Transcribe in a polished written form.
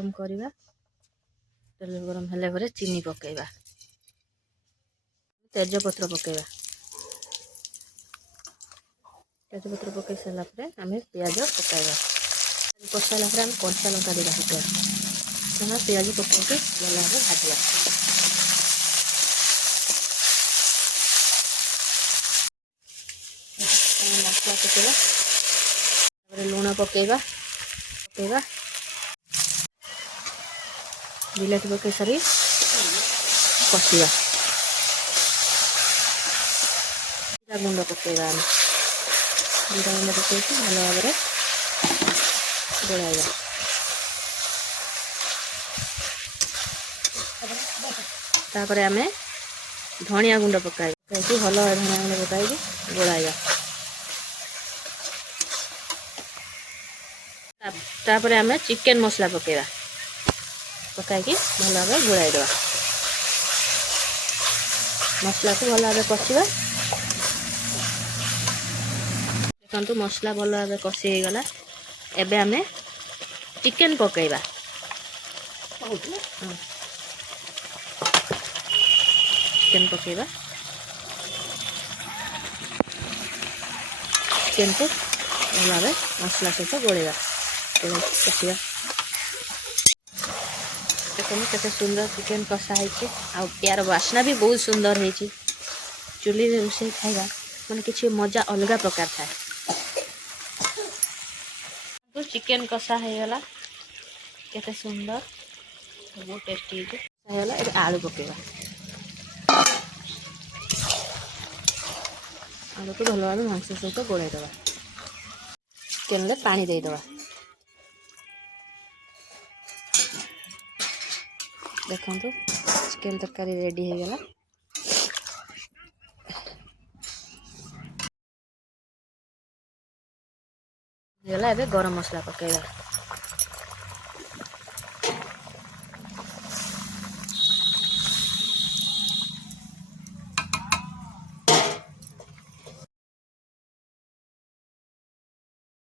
गरम करवा तेल गरम है चीनी पकेवा तेजपत्र पकेवा तेजपत्र पकई सारापर आम पिज पकाइबा कषाला आम कंचा लंका देगा पकाइबा पिज पकईके भल भाव भाजा मसला पकेवा लुण पकेवा पकेवा बिलाती पकई सारी कषा जीरा गुंड पकेवा जीरा गुंड पकई भल भाव गोलाइबा तापर आम धनिया गुंड पकाई भल धनिया गुंड पकाई गोलाइबा तापर आम चिकेन मसला पकेवा पकाई भल भाव गोलाइदवा मसला को भल भाव कषा देखु मसला भल भाव कषि हो गला एबे आमे चिकेन पकेवा चिकेन पकेवा चिकेन को भल भाव मसला सहित गोलेवा कषा देखो केते सुंदर चिकेन कषा है यार वासना भी बहुत सुंदर है चुली रे रोषे खाइबा माने किछि मजा अलग प्रकार था तो चिकेन कषा हो गला केते सुंदर बहुत टेस्टी है गला ए आलू पकेवा आलू को भल भाव मांस सहित गोलाई दवा चिकेन रे पानी दे दवा देखो चिकेन तरकारी रेडी हो गला गला एबे गरम मसला पकेवा